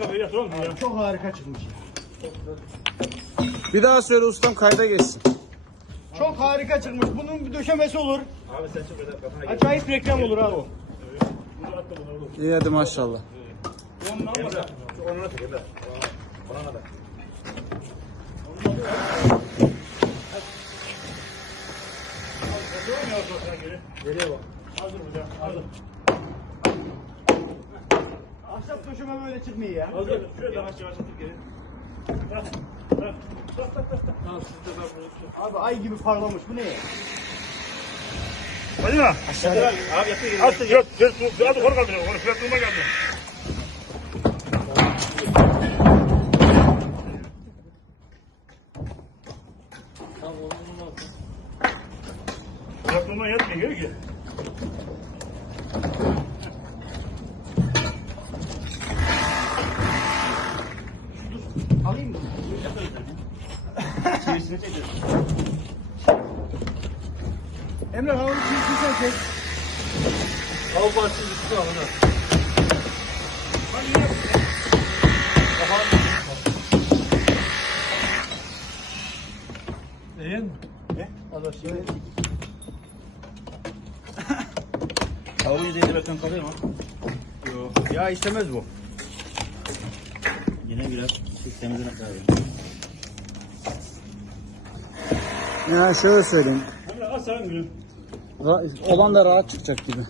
Ya. Çok harika çıkmış. Bir daha söyle ustam kayda geçsin. Çok harika çıkmış. Bunun bir döşemesi olur. Abi sen çok özel kafana. Acayip reklam olur abi. Da oğlum. İyi hadi maşallah. Onunla olmasa. Şu onuna tek Emre. Ona da. Geriye bak. Hazır mı ya? Hazır. Ahşap döşeme böyle çıkmıyor ya. Hazır. Şöyle yavaş yavaş atır geri. Bak. Bak. Bak bak bak. Tamam siz de bunu. Abi ay gibi parlamış. Bu ne ya? Hadi lan. Aşağıda. Abi yatır geri. Attı yok. Gel. Hadi konu kaldı. Konu fiyat duruma geldi. Fiyat duruma yatmıyor ki. Mı? Çivisini çekiyorsun. Emre havalı çizgi sen çek. Al parçayı üstüne al onu. Neyin? Ne? Allah şimdi. Tavuğu yediğinde bakın kalıyor mu? Yok. Ya istemez bu. Yine biraz temizlemek lazım. Yani şöyle söyleyeyim. Emre az sen gülüm. Ra- olan da rahat çıkacak gibi.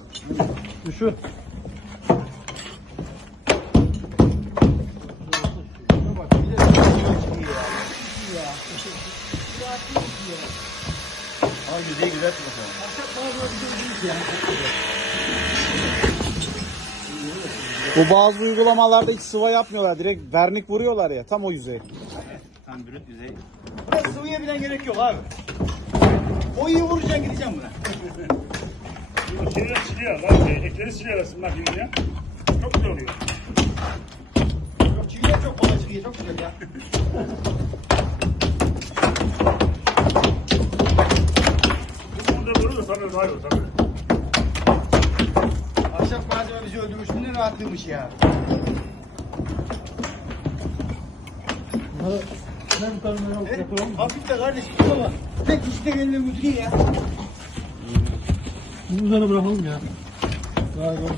Şu. Bak bir de çıkıyor ya. Ama yüzeyi güzel tut bakalım. Bu bazı uygulamalarda hiç sıva yapmıyorlar. Direkt vernik vuruyorlar ya. Tam o yüzey. Tam brüt yüzey. Buna sıvıya bilen gerek yok abi. İyi vuracaksın gideceğim buna. Şeyleri siliyor lan. Ekleri siliyor aslında gibi ya. Çok güzel oluyor. Yok çiviler çok kolay çıkıyor. Çok güzel ya. Burada doğru da iyi olur tabii. Ahşap malzeme bizi öldürmüş. Ne rahatlığıymış ya. Evet, hafif de kardeşim ama tek işte kendine müdürü ya. Bunu üzerine bırakalım ya. Daha iyi olur.